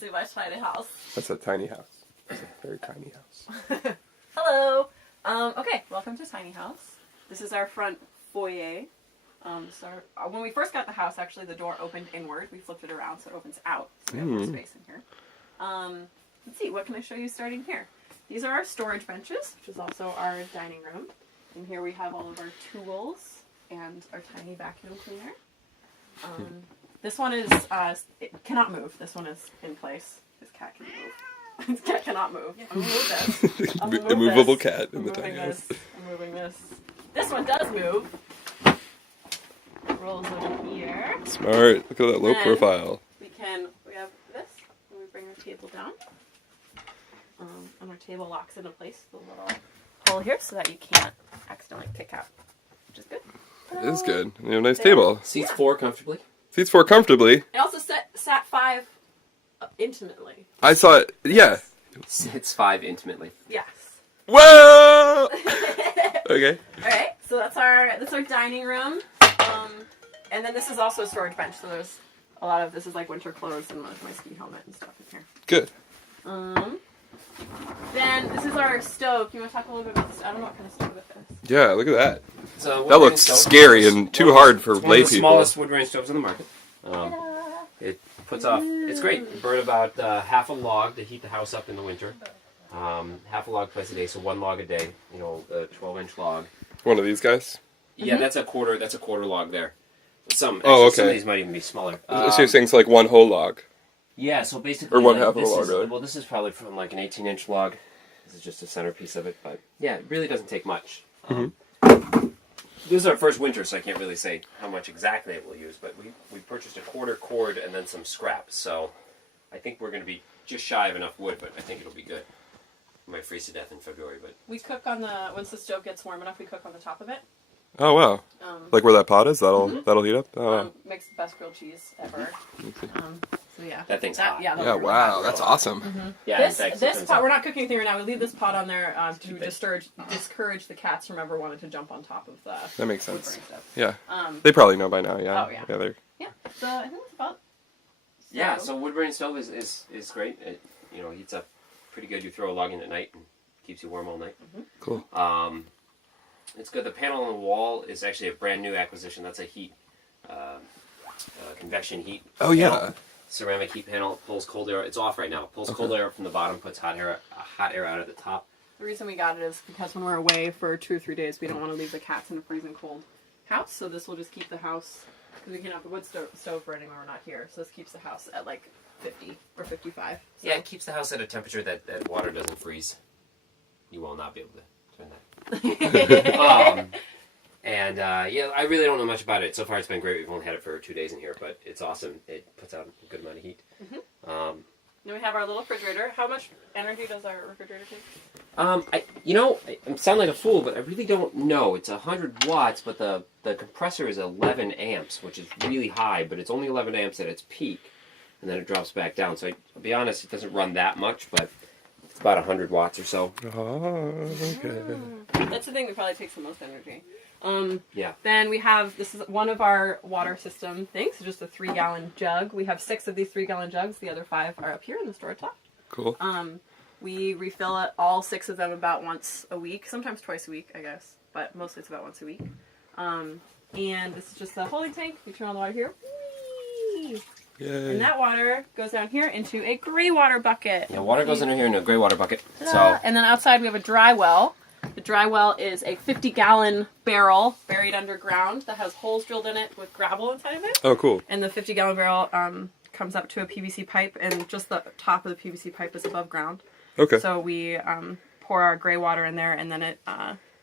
see my tiny house. That's a tiny house. That's a very tiny house. Hello. Okay, welcome to Tiny House. This is our front foyer. When we first got the house, actually, the door opened inward. We flipped it around so it opens out. So we have more space in here. Let's see, what can I show you starting here? These are our storage benches, which is also our dining room. And here we have all of our tools and our tiny vacuum cleaner. This one is, it cannot move. This one is in place. This cat can move. This cat cannot move. I'm going to move this. I'm gonna move Immovable this. cat in the tiny house. I'm moving this. This one does move. It rolls over here. Smart. Look at that low Then profile. We have this, and we bring our table down. And our table locks into place with a little hole here so that you can't accidentally kick out, which is good. It is good. You have a nice table. Seats 4 comfortably. Seats 4 comfortably. It also sat 5 intimately. I saw it. Yeah. Sits 5 intimately. Yes. Whoa! Okay. Alright, so that's our dining room. And then this is also a storage bench, so there's a lot of, this is like winter clothes and my ski helmet and stuff in here. Good. Then this is our stove. You want to talk a little bit about this? I don't know what kind of stove it is. Yeah, look at that. So That looks scary and too hard for lay One of the people. smallest wood range stoves on the market. It puts off. It's great. You burn about half a log to heat the house up in the winter. Half a log twice a day, so 1 log a day. You know, a 12-inch log. One of these guys? Yeah, that's a quarter. That's a quarter log there. Some of these might even be smaller. So you're saying it's like one whole log? Yeah, so basically, Or one half of a log, really? Well, this is probably from like an 18-inch log. This is just a centerpiece of it, but yeah, it really doesn't take much. This is our first winter, so I can't really say how much exactly it will use, but we purchased a quarter cord and then some scraps, so I think we're going to be just shy of enough wood, but I think it'll be good. We might freeze to death in February, but... We cook once the stove gets warm enough, we cook on the top of it. Oh, wow. Like where that pot is? That'll heat up? Oh, wow. Makes the best grilled cheese ever. So yeah. That thing's hot. Yeah, Yeah, wow. That's awesome. Yeah, This pot, we're not cooking anything right now. We leave this pot on there to discourage the cats from ever wanting to jump on top of the That makes sense. wood-burning stuff. Yeah. They probably know by now, yeah. Oh, yeah. Yeah, Yeah, so I think that's about... Yeah, so wood burning stove is great. It heats up pretty good. You throw a log in at night and keeps you warm all night. Cool. It's good. The panel on the wall is actually a brand new acquisition. That's a heat, convection heat. Oh, yeah. Panel. Ceramic heat panel. Pulls cold air. It's off right now. Pulls cold air up from the bottom. Puts hot air out at the top. The reason we got it is because when we're away for 2 or 3 days, we don't want to leave the cats in a freezing cold house. So this will just keep the house, because we can have the wood stove burning when we're not here. So this keeps the house at like 50 or 55. So. Yeah, it keeps the house at a temperature that water doesn't freeze. You will not be able to turn that. Yeah, I really don't know much about it. So far, it's been great. We've only had it for 2 days in here, but it's awesome. It puts out a good amount of heat. Then we have our little refrigerator. How much energy does our refrigerator take? I sound like a fool, but I really don't know. It's 100 watts, but the compressor is 11 amps, which is really high, but it's only 11 amps at its peak, and then it drops back down. So I'll be honest, it doesn't run that much, but it's about 100 watts or so. Oh, okay. That's the thing that probably takes the most energy. Yeah. Then we have, this is one of our water system things, so just a 3-gallon jug. We have 6 of these 3-gallon jugs. The other 5 are up here in the store top. Cool. We refill it, all 6 of them, about once a week, sometimes twice a week, I guess, but mostly it's about once a week. And this is just the holding tank. You turn on the water here. Whee! Yay. And that water goes down here into a gray water bucket. Yeah, water goes under here in a gray water bucket. And then outside we have a dry well. The dry well is a 50-gallon barrel buried underground that has holes drilled in it with gravel inside of it. Oh, cool. And the 50-gallon barrel comes up to a PVC pipe, and just the top of the PVC pipe is above ground. Okay. So we pour our gray water in there, and then it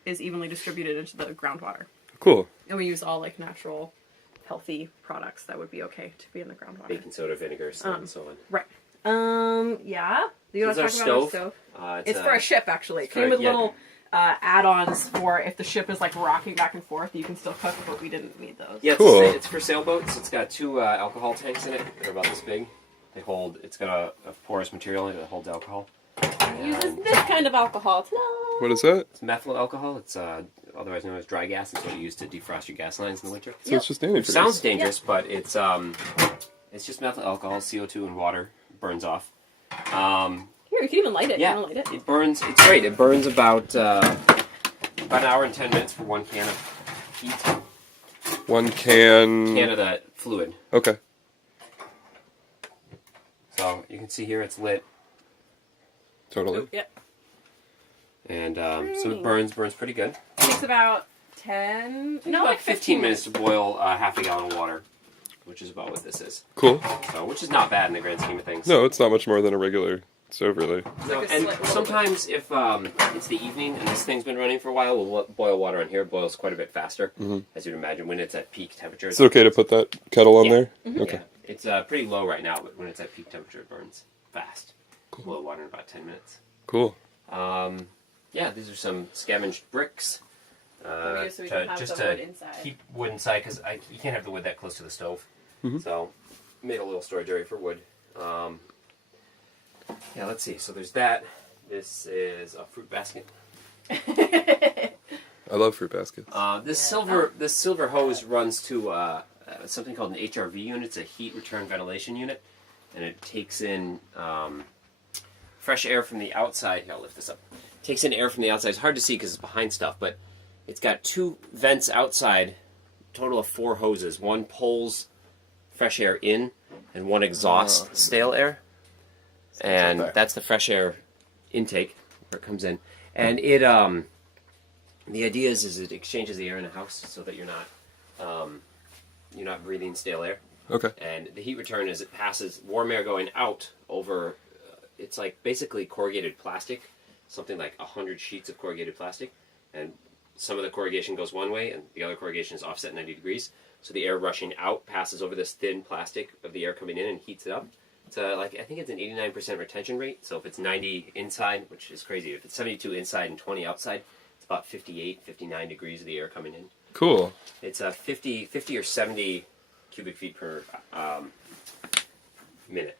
is evenly distributed into the groundwater. Cool. And we use all like natural, healthy products that would be okay to be in the groundwater. Baking soda, vinegar, so on and so on. Right. Yeah. Do you want to talk about our stove? It's for a ship, actually. It came with little add-ons for if the ship is like rocking back and forth, you can still cook, but we didn't need those. Yeah, cool. It's for sailboats. It's got 2 alcohol tanks in it. They're about this big. It's got a porous material in it that holds alcohol. It uses this kind of alcohol. Ta-da! What is that? It's methyl alcohol. It's otherwise known as dry gas. It's what you use to defrost your gas lines in the winter. So it's just dangerous. Sounds dangerous, but it's just methyl alcohol, CO2 and water burns off. Here, you can even light it. Yeah, You wanna light it? it burns. It's great. It burns about an hour and 10 minutes for 1 can of heat. 1 can Can of that fluid. Okay. So you can see here it's lit, Totally. Ooh, yeah. and so it burns pretty good. It takes about 10. No, About like 15 minutes to boil half a gallon of water, which is about what this is. Cool. So, which is not bad in the grand scheme of things. No, it's not much more than a regular stove, really. No, like a and slight little sometimes if it's the evening and this thing's been running for a while, we'll boil water on here. It boils quite a bit faster, as you'd imagine, when it's at peak temperature. Is it okay to put that kettle on Yeah. there? Mm-hmm. Okay. Yeah. It's pretty low right now, but when it's at peak temperature, it burns fast. Cool. Boil water in about 10 minutes. Cool. Yeah, these are some scavenged bricks. So we can have just the to wood inside. keep wood inside, because you can't have the wood that close to the stove. So, made a little storage area for wood. Yeah, let's see. So there's that. This is a fruit basket. I love fruit baskets. This silver hose runs to something called an HRV unit. It's a heat return ventilation unit, and it takes in fresh air from the outside. Here, I'll lift this up. Takes in air from the outside. It's hard to see because it's behind stuff, but it's got 2 vents outside. Total of 4 hoses. One pulls fresh air in, and one exhausts stale air. And that's the fresh air intake where it comes in. And it the idea is it exchanges the air in the house so that you're not breathing stale air. Okay. And the heat return is it passes warm air going out over it's like basically corrugated plastic, something like 100 sheets of corrugated plastic, and some of the corrugation goes one way and the other corrugation is offset 90 degrees. So the air rushing out passes over this thin plastic of the air coming in and heats it up. It's I think it's an 89% retention rate. So if it's 90 inside, which is crazy, if it's 72 inside and 20 outside, it's about 58, 59 degrees of the air coming in. Cool. It's 50 or 70 cubic feet per minute.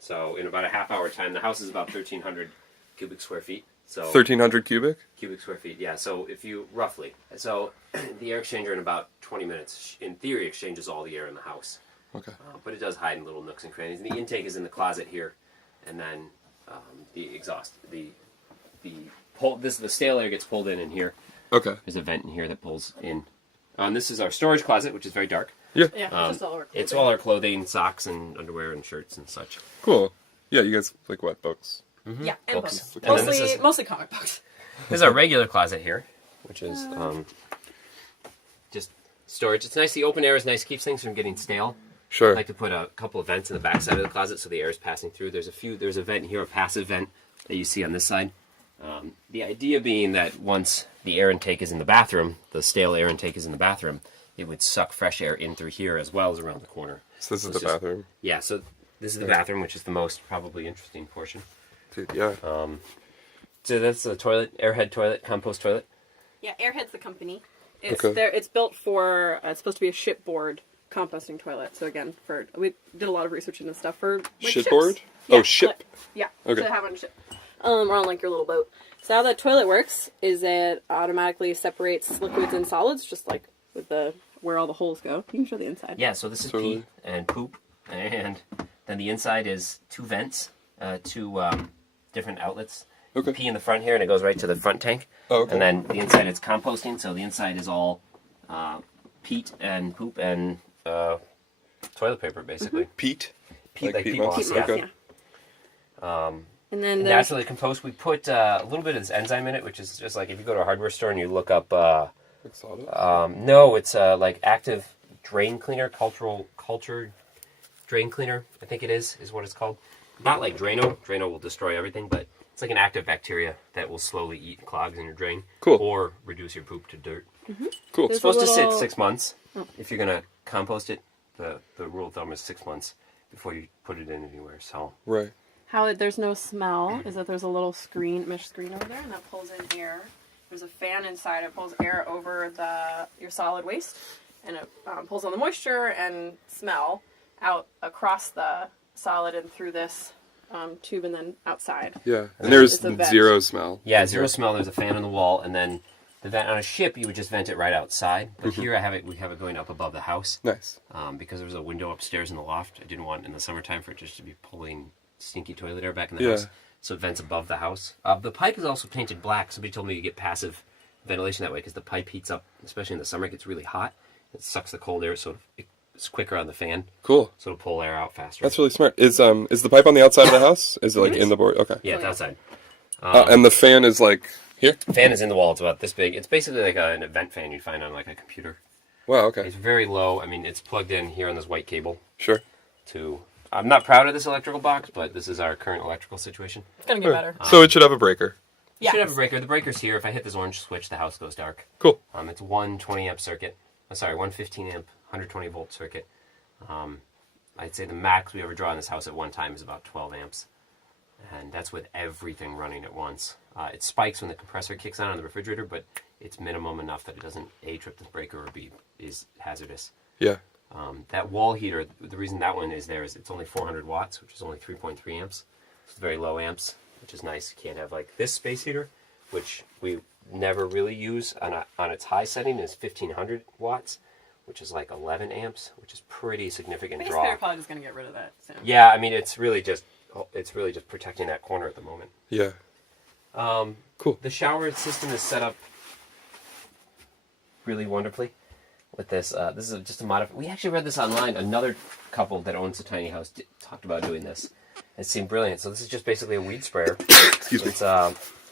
So in about a half hour time, the house is about 1,300 cubic square feet. So 1,300 cubic? cubic square feet, yeah. So if you roughly, so the air exchanger in about 20 minutes, in theory, exchanges all the air in the house. Okay. But it does hide in little nooks and crannies. And the intake is in the closet here, and then the exhaust, the stale air gets pulled in here. Okay. There's a vent in here that pulls in. And this is our storage closet, which is very dark. Yeah. Yeah, just all our It's all our clothing, socks, and underwear, and shirts, and such. Cool. Yeah, you guys like wet books. Yeah, and Books. books. And then this Mostly comic books. This is our regular closet here, which is just storage. It's nice. The open air is nice. Keeps things from getting stale. Sure. I like to put a couple of vents in the back side of the closet so the air is passing through. There's a vent here, a passive vent that you see on this side. The idea being that once the air intake is in the bathroom, the stale air intake is in the bathroom, it would suck fresh air in through here as well as around the corner. So this is it's the just- bathroom. Yeah, so this is the bathroom, which is the most probably interesting portion. Dude, yeah. So that's the toilet, airhead toilet, compost toilet. Yeah, Airhead's the company. It's Okay. It's built for. It's supposed to be a shipboard composting toilet. So again, we did a lot of research into stuff for like, Shipboard? ships. Oh, Yeah, ship. like- yeah. Okay. To have on a ship. Or on like your little boat. So how that toilet works is it automatically separates liquids and solids, just like with where all the holes go. You can show the inside. Yeah, so this is Totally. pee and poop, and then the inside is 2 vents, 2 different outlets. Okay. Pee in the front here, and it goes right to the front tank. Oh, okay. And then the inside is composting, so the inside is all peat and poop and toilet paper, basically. Peat? Peat, like peat moss? moss, Peat moss, Okay. yeah. And then there's Naturally compost, we put a little bit of this enzyme in it, which is just like if you go to a hardware store and you look up, Like sawdust? no, it's like active drain cleaner, culture drain cleaner, I think it is what it's called. Not like Drano. Drano will destroy everything, but it's like an active bacteria that will slowly eat clogs in your drain. Cool. Or reduce your poop to dirt. Cool. It's There's supposed to sit little- 6 months. If you're going to compost it, the rule of thumb is 6 months before you put it in anywhere. So Right. how there's no smell is that there's a little mesh screen over there, and that pulls in air. There's a fan inside. It pulls air over your solid waste, and it pulls on the moisture and smell out across the solid and through this tube and then outside. Yeah. And there's It's a vent. zero smell. yeah, zero smell. There's a fan on the wall, and then the vent on a ship you would just vent it right outside. But here we have it going up above the house. Nice. Because there's a window upstairs in the loft. I didn't want in the summertime for it just to be pulling stinky toilet air back in the Yeah. house. So it vents above the house. The pipe is also painted black. Somebody told me you get passive ventilation that way because the pipe heats up, especially in the summer. It gets really hot. It sucks the cold air, so it's quicker on the fan. Cool. So it'll pull air out faster. That's really smart. Is the pipe on the outside of the house? Is it like in the board? Okay. Yeah, it's outside. And the fan is like here? Fan is in the wall. It's about this big. It's basically like an event fan you'd find on like a computer. Wow, okay. It's very low. I mean, it's plugged in here on this white cable. Sure. I'm not proud of this electrical box, but this is our current electrical situation. It's gonna get better. So it should have a breaker. Yeah. Should have a breaker. The breaker's here. If I hit this orange switch, the house goes dark. Cool. It's one 20 amp circuit. One 15 amp, 120 volt circuit. I'd say the max we ever draw in this house at one time is about 12 amps. And that's with everything running at once. It spikes when the compressor kicks on the refrigerator, but it's minimum enough that it doesn't trip the breaker or is hazardous. Yeah. That wall heater, the reason that one is there is it's only 400 watts, which is only 3.3 amps. It's very low amps, which is nice. You can't have like this space heater, which we never really use on its high setting is 1500 watts, which is like 11 amps, which is pretty significant I guess draw. they're probably just gonna get rid of that soon. Yeah, I mean it's really just protecting that corner at the moment. Yeah. Cool. The shower system is set up really wonderfully with this. This is just a modify. We actually read this online. Another couple that owns a tiny house talked about doing this. It seemed brilliant. So this is just basically a weed sprayer. Excuse me. It's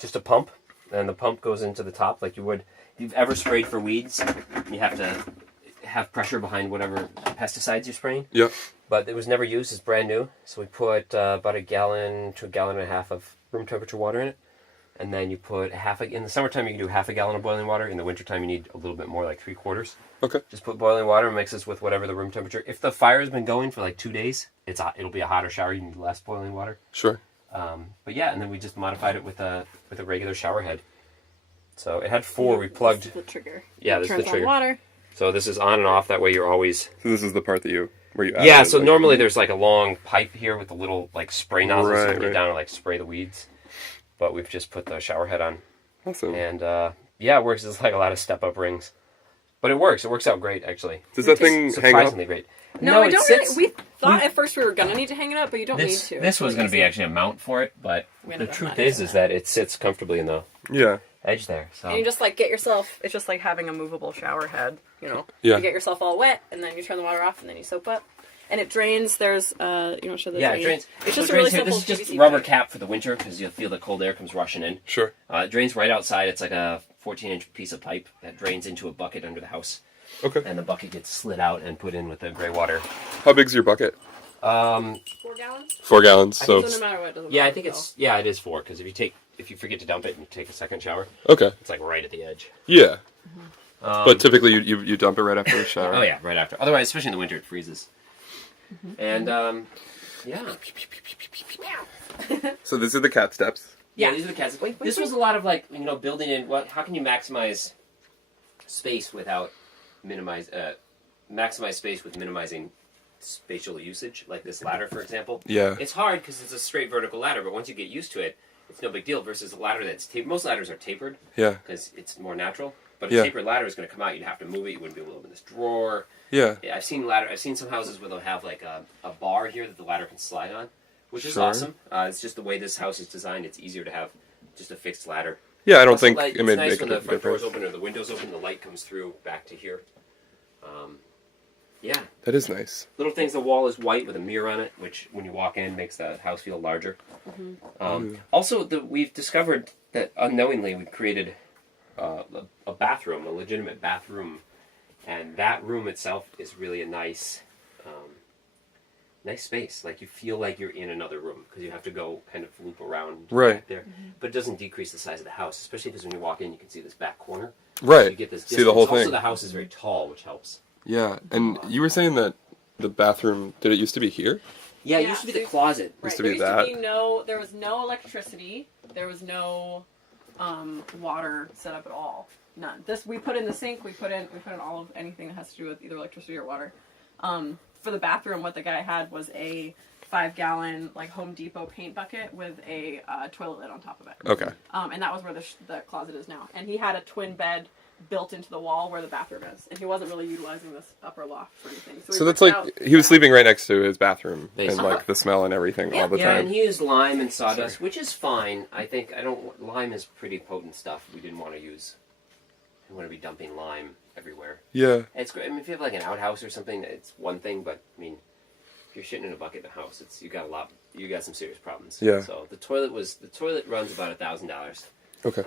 just a pump, and the pump goes into the top like you would. If you've ever sprayed for weeds, you have to have pressure behind whatever pesticides you're spraying. Yeah. But it was never used. It's brand new. So we put about a gallon to a gallon and a half of room temperature water in it. And then you put in the summertime you can do half a gallon of boiling water. In the wintertime you need a little bit more, like 3/4. Okay. Just put boiling water and mix this with whatever the room temperature. If the fire has been going for like 2 days, it'll be a hotter shower. You need less boiling water. Sure. But yeah, and then we just modified it with a regular shower head. So it had 4. We plugged. This is the trigger. Yeah, this is the Turns on trigger. water. So this is on and off. That way you're always. So this is the part where you add Yeah. it, So like- normally there's like a long pipe here with a little like spray nozzle, so you Right, can get right. down and like spray the weeds. But we've just put the shower head on. Awesome. And yeah, it works. It's like a lot of step-up rings, but it works. It works out great, actually. Does that thing hang up? Surprisingly great. No, I it don't sits. really. We thought at first we were gonna need to hang it up, but you don't This need to. this was It's going to be easy. actually a mount for it, but We the ended up truth not is doing that it sits comfortably in the Yeah. edge there. So And you just like get yourself. It's just like having a movable shower head. You know. Yeah. You get yourself all wet, and then you turn the water off, and then you soap up, and it drains. There's you know, show the yeah, it drains. It's So just it a really drains here. simple This is just PVC rubber pipe. cap for the winter because you'll feel the cold air comes rushing in. Sure. It drains right outside. It's like a 14-inch piece of pipe that drains into a bucket under the house, Okay. and the bucket gets slid out and put in with the gray water. How big's your bucket? 4 gallons. 4 gallons. So So no matter what, it doesn't Yeah, I matter, think so. it is 4 because if you forget to dump it and you take a second shower, okay. it's like right at the edge. Yeah. But typically you dump it right after the shower. Oh yeah, right after. Otherwise, especially in the winter, it freezes. And yeah, So these are the cat steps. yeah, Yeah. these are the cats. Wait, This was a lot of like building in how can you maximize space without maximize space with minimizing spatial usage, like this ladder, for example. Yeah. It's hard because it's a straight vertical ladder, but once you get used to it, it's no big deal. Versus a ladder that's tapered. Most ladders are tapered Yeah. because it's more natural. But a Yeah. tapered ladder is going to come out. You'd have to move it. You wouldn't be able to open this drawer. Yeah. Yeah, I've seen some houses where they'll have like a bar here that the ladder can slide on, which is Sure. awesome. It's just the way this house is designed. It's easier to have just a fixed ladder. Yeah, I don't Plus, think the light- it may it's nice make a when the big front doors difference. open or the windows open. The light comes through back to here. Yeah, That is nice. little things. The wall is white with a mirror on it, which when you walk in makes the house feel larger. Also, we've discovered that unknowingly we created a bathroom, a legitimate bathroom, and that room itself is really a nice space. Like you feel like you're in another room because you have to go kind of loop around Right. back there. But it doesn't decrease the size of the house, especially because when you walk in, you can see this back corner. Right. You get this See the whole distance. Also, thing. the house is very tall, which helps. Yeah. And you were saying that the bathroom, did it used to be here? Yeah, it Yeah, used to be so the closet. Right. to be there that. used to be there was no electricity. There was no water set up at all. None. We put in the sink. We put in all of anything that has to do with either electricity or water. For the bathroom, what the guy had was a 5-gallon like Home Depot paint bucket with a toilet lid on top of it. Okay. And that was where the closet is now. And he had a twin bed built into the wall where the bathroom is, and he wasn't really utilizing this upper loft for anything. So we that's ripped like out- he was sleeping right next to his bathroom Basically. and like the smell and everything all the Yeah, time. and he used lime and sawdust, which is fine. Lime is pretty potent stuff. We didn't want to use. We want to be dumping lime everywhere. Yeah. It's great. I mean, if you have like an outhouse or something, it's one thing. But I mean, if you're shitting in a bucket in a house, you got some serious problems. Yeah. So the toilet runs about $1,000. Okay.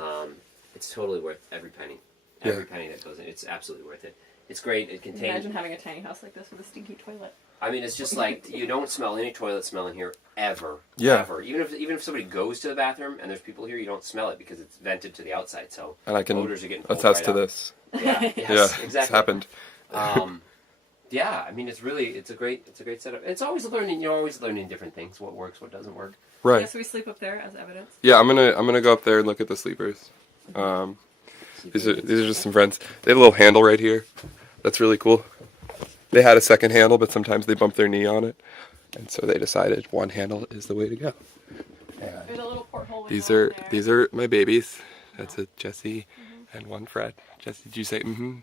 It's totally worth every penny. Every penny that goes in, it's absolutely worth it. It's great. It contains. Imagine having a tiny house like this with a stinky toilet. I mean, it's just like you don't smell any toilet smell in here ever. Yeah. Ever. Even if somebody goes to the bathroom and there's people here, you don't smell it because it's vented to the outside. So And I can odors are getting pulled attest right to up. this. Yeah. Yes, Yeah. exactly. It's happened. Yeah. I mean, it's a great setup. It's always learning. You're always learning different things. What works, what doesn't work. Right. Yes, we sleep up there as evidence. Yeah, I'm gonna go up there and look at the sleepers. These are just some friends. They have a little handle right here. That's really cool. They had a second handle, but sometimes they bump their knee on it, and so they decided one handle is the way to go. There's a little porthole. These are my babies. That's a Jesse and one Fred. Jesse, did you say mm-hmm?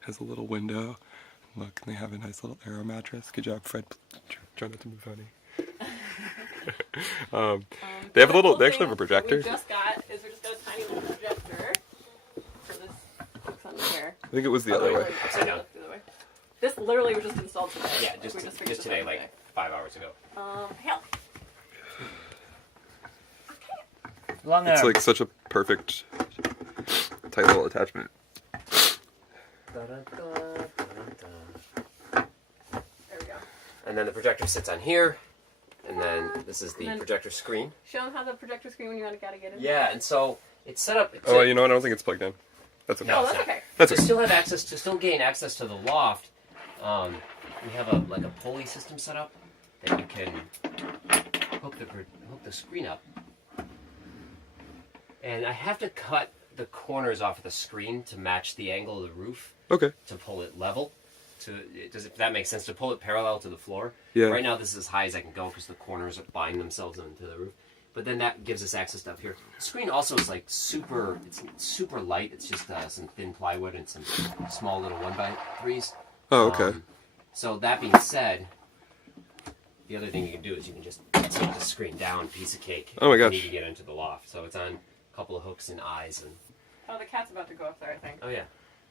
Has a little window. Look, they have a nice little Aero mattress. Good job, Fred. Try not to move, honey. They have a little. They actually have a projector. What we just got a tiny little projector for this hooks on the chair. I think it was the other way. Upside down. The other way. This literally was just installed today. Yeah, We figured just this today, out like 5 hours ago. Help. Long It's arm. like such a perfect, tight little attachment. There we go. And then the projector sits on here, and then this is the And then- projector screen. Show them how the projector screen when you gotta get in. Yeah, and so it's set up. Oh, you know what? I don't think it's plugged in. That's okay. No, Oh, it's that's not. okay. That's To okay. still have access to gain access to the loft, we have a pulley system set up that you can hook the screen up. And I have to cut the corners off of the screen to match the angle of the roof Okay. to pull it level. If that makes sense, to pull it parallel to the floor. Yeah. Right now this is as high as I can go because the corners bind themselves onto the roof. But then that gives us access to up here. The screen also is like super light. It's just some thin plywood and some small little 1x3s. Oh, okay. So that being said, the other thing you can do is you can just take the screen down, piece of cake. Oh my if you gosh. need to get into the loft. So it's on a couple of hooks and eyes. And Oh, the cat's about to go up there, I think. oh yeah,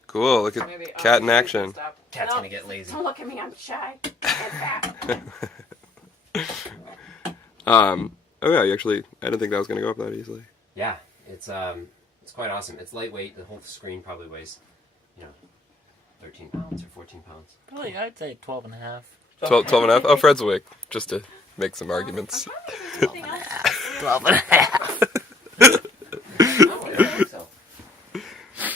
Cool. Look at Maybe, cat in maybe we action. should stop. cat's No, gonna get lazy. Don't look at me, I'm shy. I'm fat. Oh yeah. You actually. I didn't think that was gonna go up that easily. Yeah, it's quite awesome. It's lightweight. The whole screen probably weighs, 13 pounds or 14 pounds. Really, I'd say 12 and a half. 12 and a half. Oh, Fred's awake. Just to make some arguments. Anything else? 12 and a half. Oh, I don't think so.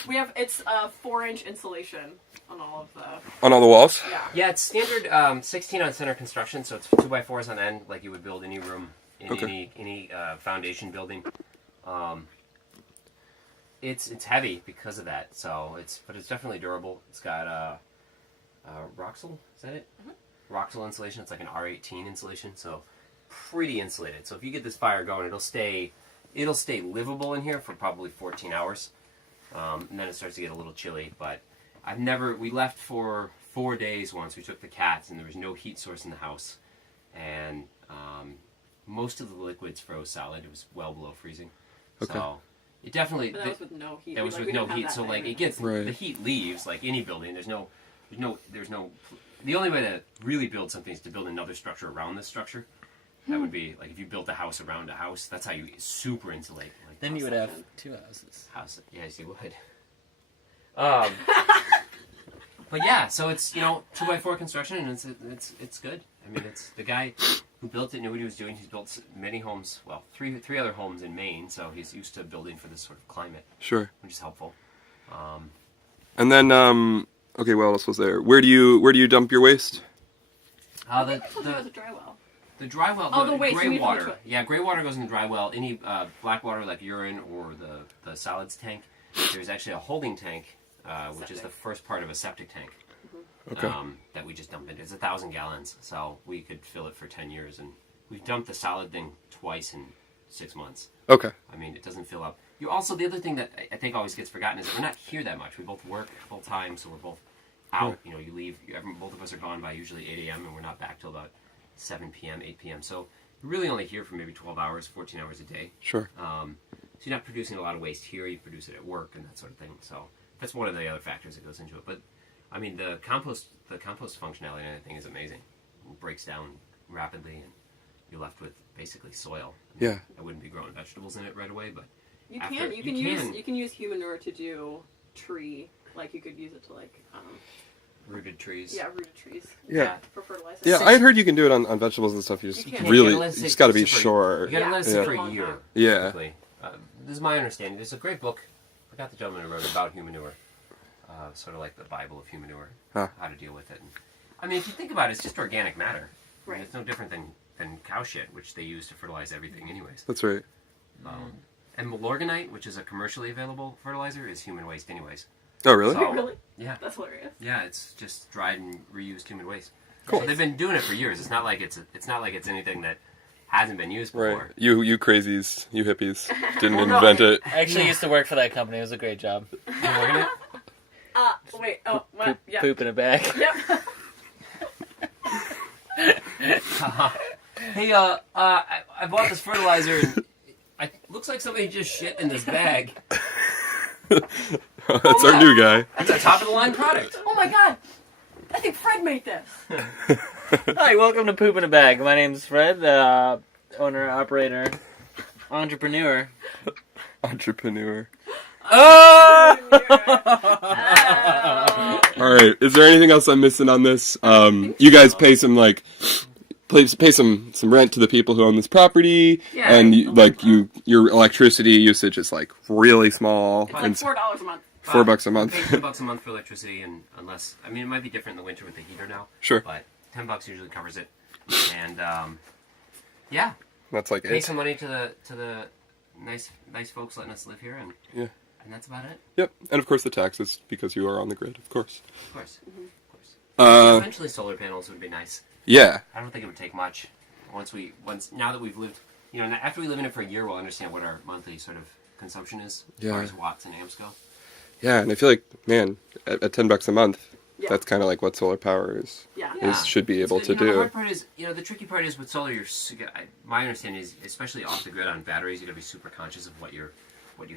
We have, it's 4-inch insulation on all of the, On all the walls. yeah. Yeah, it's standard 16 on center construction, so it's 2x4s on end, like you would build any room in Okay. any foundation building. It's heavy because of that, but it's definitely durable. It's got Roxel, is that it? Mm-hmm. Roxel insulation. It's like an R18 insulation, so pretty insulated. So if you get this fire going, it'll stay livable in here for probably 14 hours, and then it starts to get a little chilly. But we left for 4 days once. We took the cats, and there was no heat source in the house, and most of the liquids froze solid. It was well below freezing. Okay. So it definitely. But that was with no heat. That was We with no didn't have heat, that so like many. it gets Right. the heat leaves like any building. There's no. The only way to really build something is to build another structure around this structure. That would be like if you built a house around a house. That's how you super insulate. Like Then you would have 2 houses. house. Yes, you would. But yeah, so it's 2x4 construction, and it's good. I mean, it's the guy who built it knew what he was doing. He's built many homes. Well, three other homes in Maine, so he's used to building for this sort of climate, Sure. which is helpful. And then okay, what else was there? Where do you dump your waste? I thought there was a dry well. The dry well, Oh, the waste, you gray mean from the water. toilet. Yeah, gray water goes in the dry well. Any black water like urine or the solids tank. There's actually a holding tank, which is the Septic. first part of a septic tank. Okay. That we just dump into. It's 1,000 gallons, so we could fill it for 10 years. And we've dumped the solid thing twice in 6 months. Okay. I mean, it doesn't fill up. You also, the other thing that I think always gets forgotten is that we're not here that much. We both work full time, so we're both out. You know, you leave. Both of us are gone by usually 8 a.m. and we're not back till about 7 p.m., 8 p.m. So we're really only here for maybe 12 hours, 14 hours a day. Sure. So you're not producing a lot of waste here. You produce it at work and that sort of thing. So that's one of the other factors that goes into it. But I mean, the compost functionality and everything is amazing. It breaks down rapidly, and you're left with basically soil. Yeah. I wouldn't be growing vegetables in it right away, but You after- can use human manure to do tree. Like you could use it to like rooted trees. rooted trees. Yeah. For fertilizer. Yeah, I had heard you can do it on vegetables and stuff. You just You can. really, You gotta let it you just sit- got to be sit for- sure. You gotta let it sit Yeah. for Yeah. a year. Yeah. Typically. This is my understanding. There's a great book. I forgot the gentleman who wrote it, about human manure. Sort of like the Bible of human manure. Huh. How to deal with it. And, I mean, if you think about it, it's just organic matter. I mean, Right. it's no different than cow shit, which they use to fertilize everything anyways. That's right. And Milorganite, which is a commercially available fertilizer, is human waste anyways. Oh, really? So- Really? Yeah. That's hilarious. Yeah, it's just dried and reused human waste. Cool. So they've been doing it for years. It's not like it's anything that hasn't been used before. Right. You crazies, you hippies, didn't Well, no, invent it. I actually used to work for that company. It was a great job. Milorganite? Wait. Oh, what? Yeah. Poop in a bag. Yep. Hey, I bought this fertilizer and it looks like somebody just shit in this bag. That's our new guy. That's a top of the line product. Oh my god! I think Fred made this. Hi, welcome to Poop in a Bag. My name's Fred, owner, operator, entrepreneur. Entrepreneur. Oh! All right. Is there anything else I'm missing on this? You guys pay some pay some rent to the people who own this property, Yeah. and your electricity usage is like really small, It's like and $4 a month. $4 a month. Pay $10 a month for electricity, and unless it might be different in the winter with the heater now. Sure. But $10 usually covers it, and yeah, That's like pay it. some money to the nice folks letting us live here, and Yeah. and that's about it. Yep, and of course the taxes because you are on the grid, of course. Of course. Eventually, solar panels would be nice. Yeah. I don't think it would take much. Now that we've lived, after we live in it for a year, we'll understand what our monthly sort of consumption is as far Yeah. as watts and amps go. Yeah, and I feel like, man, at $10 a month, Yeah. that's kind of like what solar power is. Yeah. Should be able to The do. hard part is, the tricky part is with solar. My understanding is, especially off the grid on batteries, you got to be super conscious of what you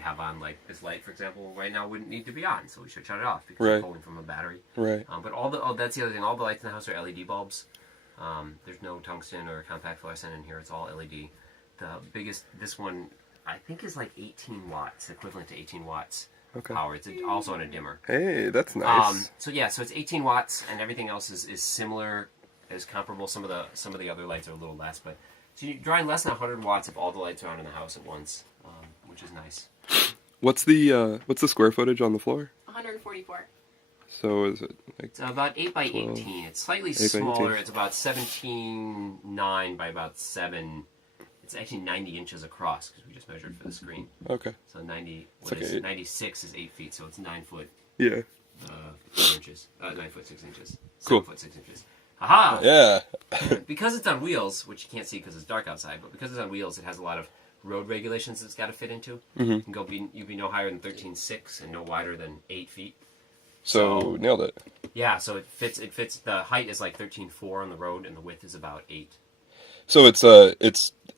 have on. Like this light, for example, right now wouldn't need to be on, so we should shut it off because Right. it's pulling from a battery. Right. But that's the other thing. All the lights in the house are LED bulbs. There's no tungsten or compact fluorescent in here. It's all LED. This one, I think, is like 18 watts, equivalent to 18 watts Okay. power. It's also on a dimmer. Hey, that's nice. So it's 18 watts, and everything else is similar, is comparable. Some of the other lights are a little less, but so you're drawing less than 100 watts if all the lights are on in the house at once, which is nice. What's the square footage on the floor? 144. So is it like It's about 8 by 12. 18. It's slightly 8 by 18. smaller. It's about 17.9 by about 7. It's actually 90 inches across because we just measured for the screen. okay? So 90. It's like 96 is 8 feet, so it's 9 foot Yeah. 4 inches. 9 foot 6 inches. 7 Cool. foot 6 inches. Aha! Yeah. Because it's on wheels, which you can't see because it's dark outside, but because it's on wheels, it has a lot of road regulations it's got to fit into. Mm-hmm. You'd be no higher than 13.6 and no wider than 8 feet. So nailed it. Yeah, so it fits. The height is like 13.4 on the road, and the width is about 8. So it's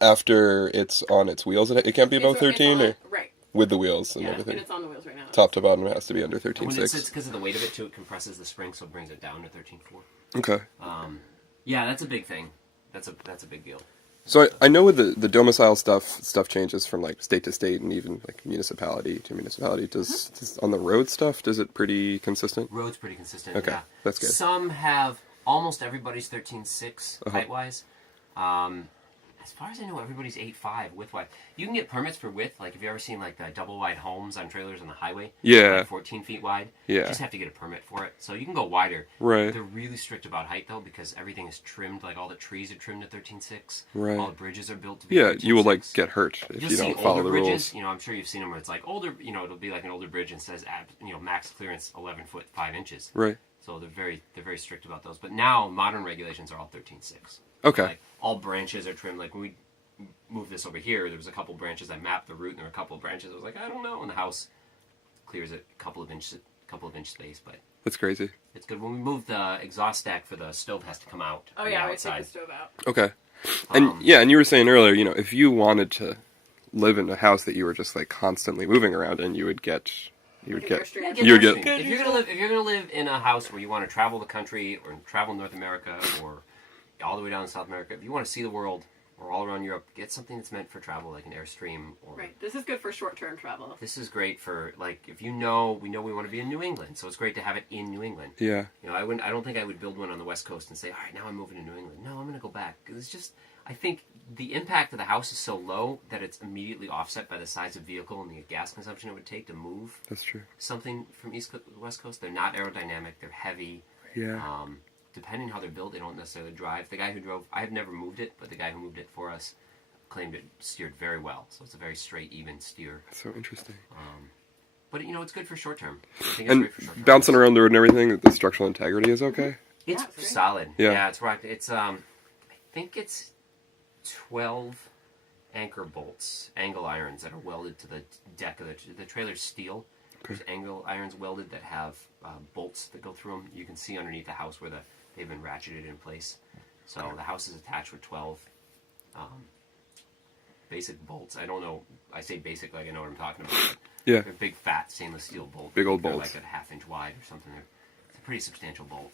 after it's on its wheels. It can't be above 13, or Right. with the wheels and Yeah, And everything. it's on the wheels right now. Top to bottom, it has to be under When it's 13.6. because of the weight of it too, it compresses the spring, so it brings it down to 13.4. Okay. Yeah, that's a big thing. That's a big deal. So I know with the domicile stuff changes from like state to state and even like municipality to municipality. Does on the road stuff, does it pretty consistent? Road's pretty consistent. Okay, Yeah. that's good. Some have almost everybody's 13.6 Uh-huh. height wise. As far as I know, everybody's 8.5 width wise. You can get permits for width, like if you ever seen like the double wide homes on trailers on the highway. Yeah. Like 14 feet wide. Yeah. You just have to get a permit for it. So you can go wider. Right. They're really strict about height though, because everything is trimmed. Like all the trees are trimmed at 13.6. Right. All the bridges are built to be. Yeah, you will like 13.6. get hurt if You'll you see don't follow older the bridges. rules. I'm sure you've seen them where it's like older. It'll be like an older bridge and says max clearance 11 foot 5 inches. Right. So they're very strict about those. But now modern regulations are all 13.6. Okay. Like all branches are trimmed. Like when moved this over here, there was a couple branches. I mapped the route, and there were a couple of branches. I was like, I don't know. And the house clears a couple of inch space, but That's crazy. it's good. When we move the exhaust stack for the stove has to come out. Oh on yeah, the we take outside. the stove out. Okay. And and you were saying earlier, if you wanted to live in a house that you were just like constantly moving around in, you would get You would get get If if you're gonna live in a house where you want to travel the country or travel North America or all the way down to South America, if you want to see the world or all around Europe, get something that's meant for travel, like an Airstream. Or Right. This is good for short-term travel. This is great for like if we know we want to be in New England, so it's great to have it in New England. Yeah. I don't think I would build one on the West Coast and say, all right, now I'm moving to New England. No, I'm going to go back. It's just, I think the impact of the house is so low that it's immediately offset by the size of vehicle and the gas consumption it would take to move That's true. something from East Coast to West Coast. They're not aerodynamic. They're heavy. Yeah. Depending how they're built, they don't necessarily drive. The guy who drove, I have never moved it, but the guy who moved it for us claimed it steered very well. So it's a very straight, even steer. That's so interesting. But it's good for short term. I think it's And great for short term. bouncing around the road and everything, the structural integrity is okay? It's Yeah, it's great. solid. Yeah. Yeah, it's right. It's I think it's 12 anchor bolts, angle irons that are welded to the deck of the trailer's steel. There's angle irons welded that have bolts that go through them. You can see underneath the house where they've been ratcheted in place. So the house is attached with 12 basic bolts. I don't know. I say basic like I know what I'm talking about. But Yeah. they're big, fat stainless steel bolts. Big old They're bolts. like a half-inch wide or something. It's a pretty substantial bolt.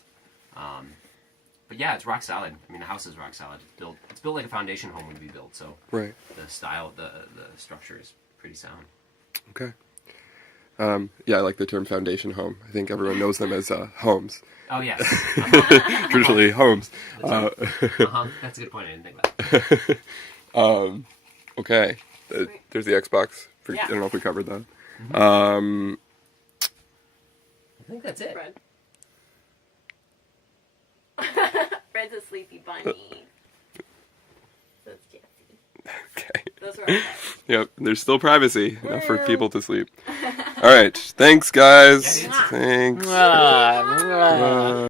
But yeah, it's rock solid. I mean, the house is rock solid. It's built like a foundation home would be built. So Right. the style, the structure is pretty sound. Okay. Yeah, I like the term foundation home. I think everyone knows them as homes. Oh yes. Traditionally, homes. That's a good point. I didn't think that. Okay. There's the Xbox. Yeah. I don't know if we covered that. I think that's it. Fred. Fred's a sleepy bunny. That's Jesse. Okay. Those are our pets. Yep. There's still privacy enough for people to sleep. All right. Thanks, guys. Yeah, Thanks. Mwah, mwah.